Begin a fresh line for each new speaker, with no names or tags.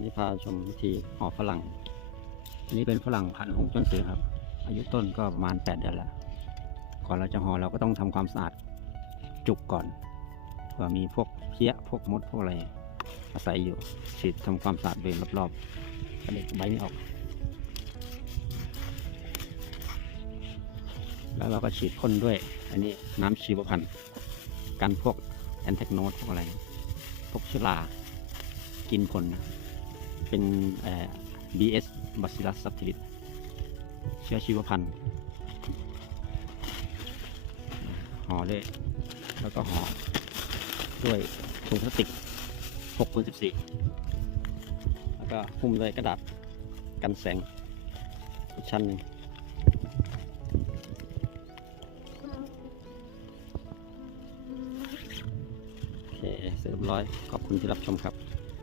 นี้พาชมวิธีห่อฝรั่งอันนี้เป็นฝรั่งพันธุ์หงต้นเสือครับ อายุต้นก็ประมาณ8เดือนแล้ว ก่อนเราจะห่อเราก็ต้องทำความสะอาดจุกก่อนเผื่อมีพวกเพี้ยพวกมดพวกอะไรอาศัยอยู่ฉีดทำความสะอาดบริเวณรอบๆกระเด็กใบไม่ออก แล้วเราก็ฉีดพ่นด้วย อันนี้น้ำชีวพันธุ์กันพวกแอนเทคโนดพวกอะไร พวกเชื้อรากินผลนะ เป็นเอ่อ BS Bacillus subtilis เชื้อชีวพันธุ์ห่อด้วยแล้วก็ห่อด้วยถุงพลาสติก6คูณ14 แล้วก็หุ้มด้วยกระดาษกันแสงอีกชั้นหนึ่งโอเค เสร็จเรียบร้อย ขอบคุณที่รับชมครับ